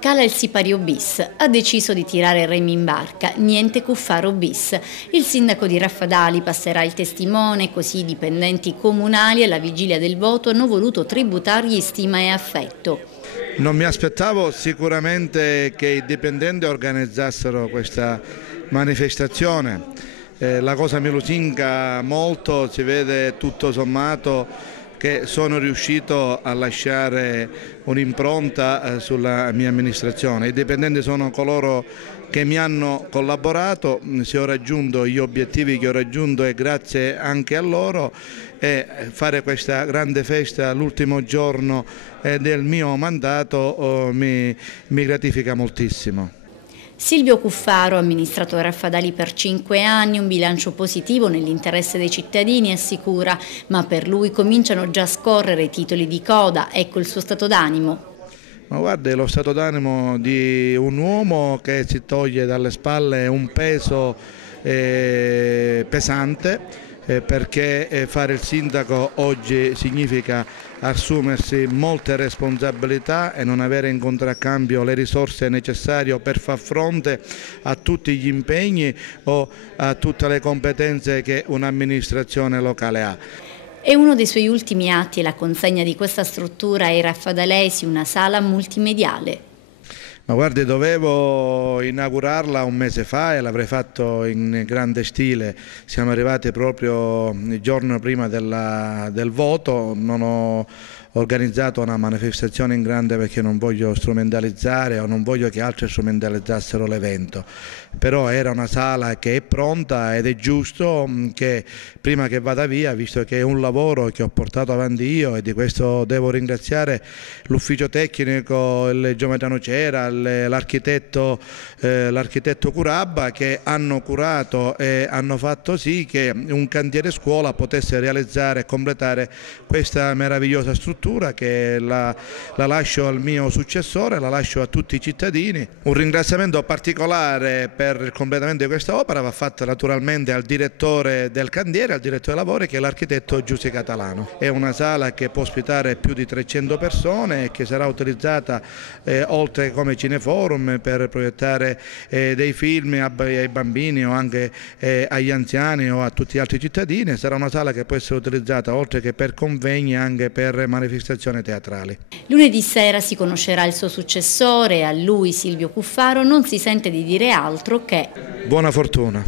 Cala il sipario bis, ha deciso di tirare remi in barca, niente Cuffaro bis. Il sindaco di Raffadali passerà il testimone, così i dipendenti comunali alla vigilia del voto hanno voluto tributargli stima e affetto. Non mi aspettavo sicuramente che i dipendenti organizzassero questa manifestazione. La cosa mi lusinga molto, si vede tutto sommato che sono riuscito a lasciare un'impronta sulla mia amministrazione. I dipendenti sono coloro che mi hanno collaborato, se ho raggiunto gli obiettivi che ho raggiunto è grazie anche a loro, e fare questa grande festa l'ultimo giorno del mio mandato mi gratifica moltissimo. Silvio Cuffaro ha amministrato Raffadali per 5 anni, un bilancio positivo nell'interesse dei cittadini assicura, ma per lui cominciano già a scorrere i titoli di coda, ecco il suo stato d'animo. Ma guardi, lo stato d'animo di un uomo che si toglie dalle spalle un peso pesante, perché fare il sindaco oggi significa assumersi molte responsabilità e non avere in contraccambio le risorse necessarie per far fronte a tutti gli impegni o a tutte le competenze che un'amministrazione locale ha. E uno dei suoi ultimi atti è la consegna di questa struttura ai raffadalesi, una sala multimediale. Ma guardi, dovevo inaugurarla un mese fa e l'avrei fatto in grande stile. Siamo arrivati proprio il giorno prima del voto, non ho organizzato una manifestazione in grande perché non voglio strumentalizzare o non voglio che altri strumentalizzassero l'evento. Però era una sala che è pronta ed è giusto che prima che vada via, visto che è un lavoro che ho portato avanti io e di questo devo ringraziare l'ufficio tecnico, il geometrano Cera, l'architetto Curabba, che hanno curato e hanno fatto sì che un cantiere scuola potesse realizzare e completare questa meravigliosa struttura che la lascio al mio successore, la lascio a tutti i cittadini. Un ringraziamento particolare per il completamento di questa opera va fatto naturalmente al direttore del cantiere, al direttore dei lavori, che è l'architetto Giussi Catalano. È una sala che può ospitare più di 300 persone e che sarà utilizzata oltre come cineforum per proiettare dei film ai bambini o anche agli anziani o a tutti gli altri cittadini. Sarà una sala che può essere utilizzata oltre che per convegni anche per manifestazioni teatrali. Lunedì sera si conoscerà il suo successore e a lui, Silvio Cuffaro, non si sente di dire altro che buona fortuna.